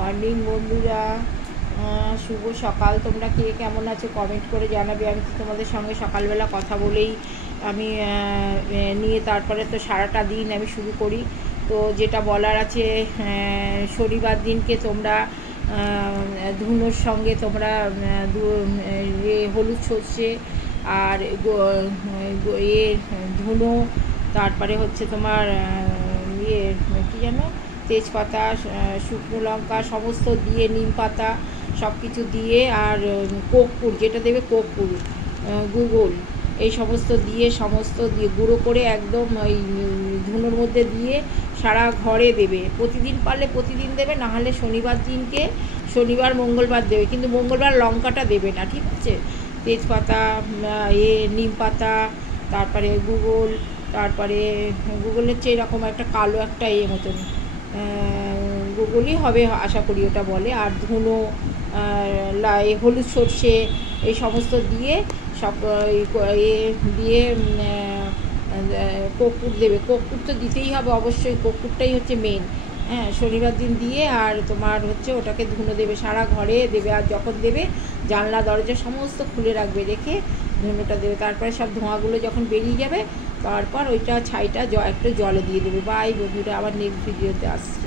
Morning বন্ধুরা, শুভ সকাল। তোমরা কে কেমন আছো কমেন্ট করে জানাবে। আমি তো তোমাদের সঙ্গে সকালবেলা কথা বলেই আমি নিয়ে তারপরে তো সারাটা দিন আমি শুরু করি। তো যেটা বলার আছে, শনিবার দিনকে তোমরা ধুনোর সঙ্গে তোমরা হলুদ সর্ষে আর ধুনো, তারপরে হচ্ছে তোমার কী যেন তেজপাতা, শুকনো লঙ্কা সমস্ত দিয়ে, নিম পাতা সব কিছু দিয়ে, আর কর্পূর যেটা দেবে, কর্পূর, গুগল, এই সমস্ত দিয়ে গুঁড়ো করে একদম ওই ধুনোর মধ্যে দিয়ে সারা ঘরে দেবে। প্রতিদিন পারলে প্রতিদিন দেবে, নাহলে শনিবার দিনকে, শনিবার মঙ্গলবার দেবে, কিন্তু মঙ্গলবার লঙ্কাটা দেবে না, ঠিক আছে? তেজপাতা, নিম পাতা, তারপরে তারপরে গুগলের চেয়ে এরকম একটা কালো একটা মতন, গুগলই হবে আশা করি ওটা বলে। আর ধুনো, হলুদ সর্ষে এই সমস্ত দিয়ে সব দিয়ে কর্পূর দেবে। কর্পূর তো দিতেই হবে অবশ্যই, কর্পূরটাই হচ্ছে মেন। হ্যাঁ, শনিবার দিন দিয়ে, আর তোমার হচ্ছে ওটাকে ধুনো দেবে, সারা ঘরে দেবে। আর যখন দেবে জানলা দরজা সমস্ত খুলে রাখবে, রেখে ধুনোটা দেবে। তারপরে সব ধোঁয়াগুলো যখন বেরিয়ে যাবে, তারপর ওইটা ছাইটা একটু জলে দিয়ে দেবে। বাই বন্ধুরা, আবার নেক্সট ভিডিওতে আসছে।